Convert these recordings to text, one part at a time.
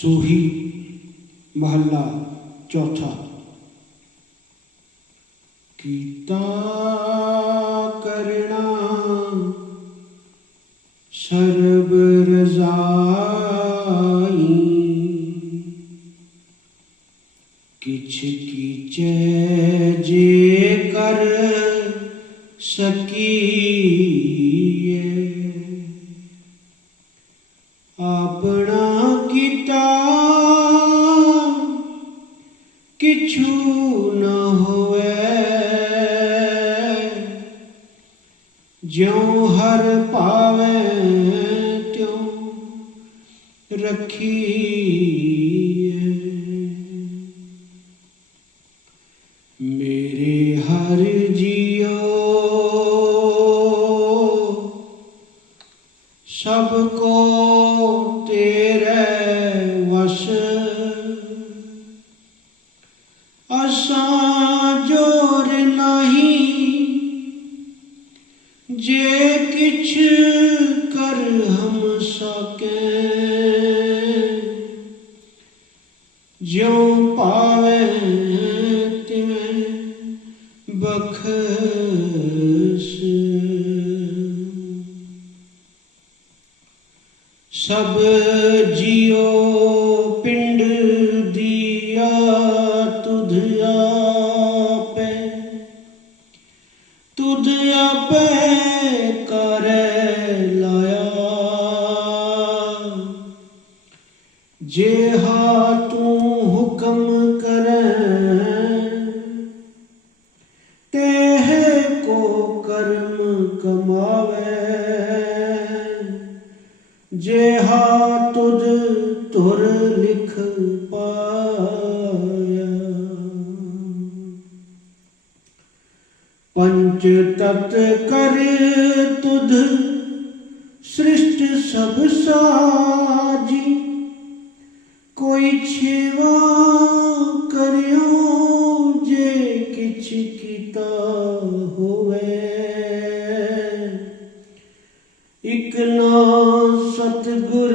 سوہی محلہ چوتھا۔ کیتا کرنا سرب رضا کچھ کیچے جے کر سکیے۔ اپنا ਕੀਤਾ ਕਿਛੂ ਨ ਹੋਵੇ। ਜਿਉ ਹਰ ਭਾਵੇ ਤਿਉ ਰੱਖੀ ਮੇਰੇ ਹਰ ਜੀਓ ਸਭ ਕੋ ساں جوڑ نہیں۔ جے کچھ کر ہم سکے۔ جوں پاوے تمہیں بخش۔ سب جیو جے ہاتھوں حکم کریں کو کرم کماوے۔ جے ہاتھ تجھ تر لکھ۔ پنچ تت کر ترشٹ سب سا جی کوئی شیوا کرو جیش کی تک نا ست گر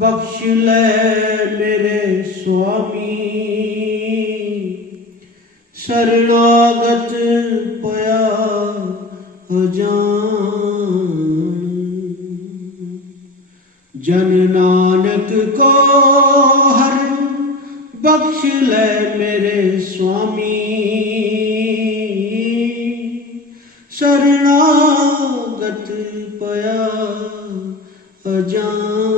بخش لے میرے سوامی۔ سرلاگت پیا جان۔ جن نانک کو ہر بخش لے میرے سوامی۔ سرناگت پیا جان۔